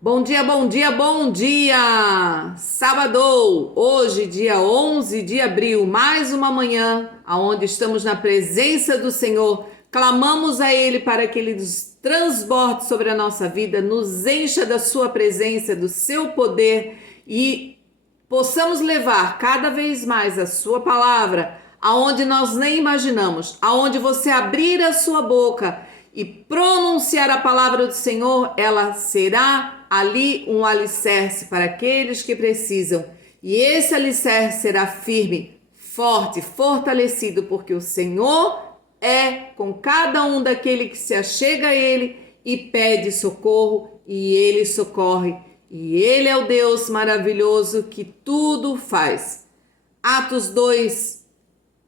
Bom dia, bom dia, bom dia! Sábado, hoje, dia 11 de abril, mais uma manhã, aonde estamos na presença do Senhor, clamamos a Ele para que Ele nos transborde sobre a nossa vida, nos encha da Sua presença, do Seu poder e possamos levar cada vez mais a Sua palavra, aonde nós nem imaginamos, aonde você abrir a sua boca e pronunciar a palavra do Senhor, ela será ali um alicerce para aqueles que precisam. E esse alicerce será firme, forte, fortalecido, porque o Senhor é com cada um daquele que se achega a Ele e pede socorro, e Ele socorre. E Ele é o Deus maravilhoso que tudo faz. Atos 2,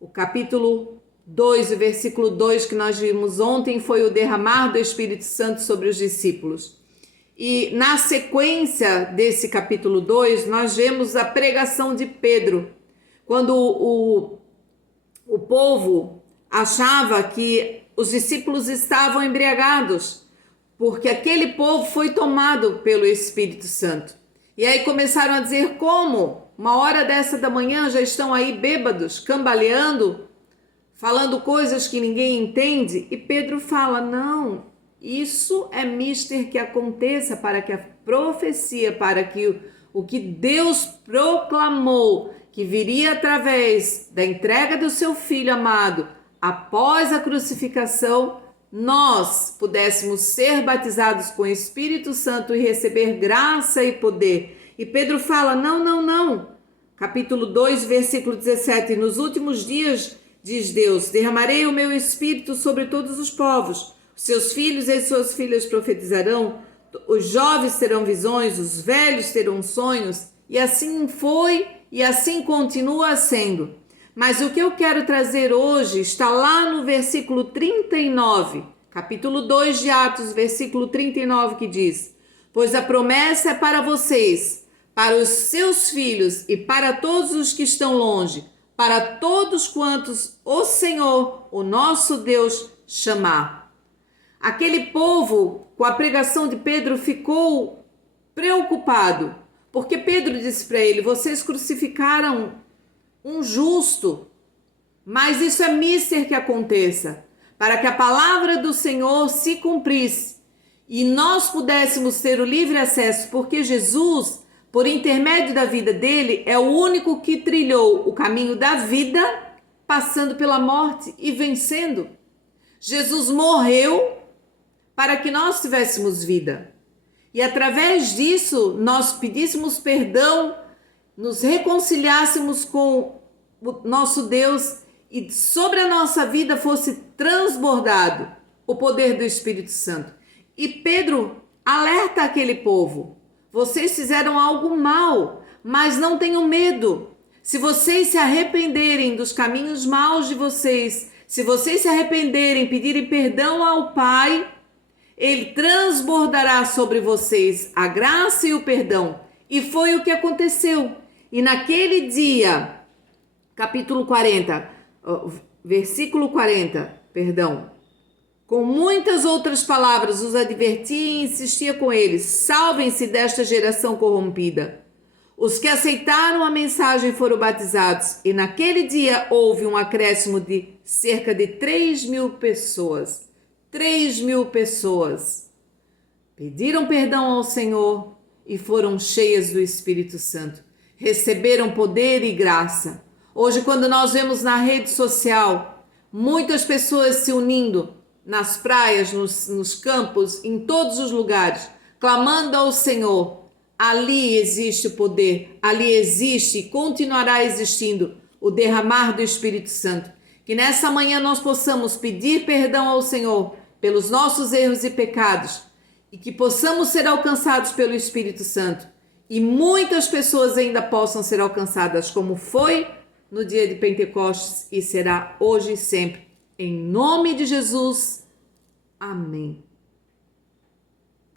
o capítulo 2, o versículo 2 que nós vimos ontem foi o derramar do Espírito Santo sobre os discípulos. E na sequência desse capítulo 2, nós vemos a pregação de Pedro, quando o povo achava que os discípulos estavam embriagados, porque aquele povo foi tomado pelo Espírito Santo. E aí começaram a dizer: como? Uma hora dessa da manhã já estão aí bêbados, cambaleando, falando coisas que ninguém entende. E Pedro fala: não, isso é mister que aconteça para que a profecia, para que o que Deus proclamou, que viria através da entrega do seu Filho amado, após a crucificação, nós pudéssemos ser batizados com o Espírito Santo e receber graça e poder. E Pedro fala: não, não, não. Capítulo 2, versículo 17. Nos últimos dias, diz Deus, derramarei o meu Espírito sobre todos os povos. Os seus filhos e suas filhas profetizarão, os jovens terão visões, os velhos terão sonhos. E assim foi e assim continua sendo. Mas o que eu quero trazer hoje está lá no versículo 39, capítulo 2 de Atos, versículo 39, que diz: pois a promessa é para vocês, para os seus filhos e para todos os que estão longe, para todos quantos o Senhor, o nosso Deus, chamar. Aquele povo, com a pregação de Pedro, ficou preocupado, porque Pedro disse para ele: vocês crucificaram um justo, mas isso é mister que aconteça, para que a palavra do Senhor se cumprisse e nós pudéssemos ter o livre acesso, porque Jesus, por intermédio da vida dele, é o único que trilhou o caminho da vida, passando pela morte e vencendo. Jesus morreu para que nós tivéssemos vida. E através disso, nós pedíssemos perdão, nos reconciliássemos com o nosso Deus e sobre a nossa vida fosse transbordado o poder do Espírito Santo. E Pedro alerta aquele povo: vocês fizeram algo mal, mas não tenham medo. Se vocês se arrependerem dos caminhos maus de vocês, se vocês se arrependerem, pedirem perdão ao Pai, Ele transbordará sobre vocês a graça e o perdão. E foi o que aconteceu. E naquele dia, capítulo 40, versículo 40, perdão, com muitas outras palavras os advertia e insistia com eles: salvem-se desta geração corrompida. Os que aceitaram a mensagem foram batizados, e naquele dia houve um acréscimo de cerca de 3.000 pessoas. 3.000 pessoas pediram perdão ao Senhor e foram cheias do Espírito Santo. Receberam poder e graça. Hoje, quando nós vemos na rede social muitas pessoas se unindo nas praias, nos campos, em todos os lugares, clamando ao Senhor, ali existe o poder, ali existe e continuará existindo o derramar do Espírito Santo. Que nessa manhã nós possamos pedir perdão ao Senhor pelos nossos erros e pecados e que possamos ser alcançados pelo Espírito Santo e muitas pessoas ainda possam ser alcançadas, como foi no dia de Pentecostes e será hoje e sempre. Em nome de Jesus, amém.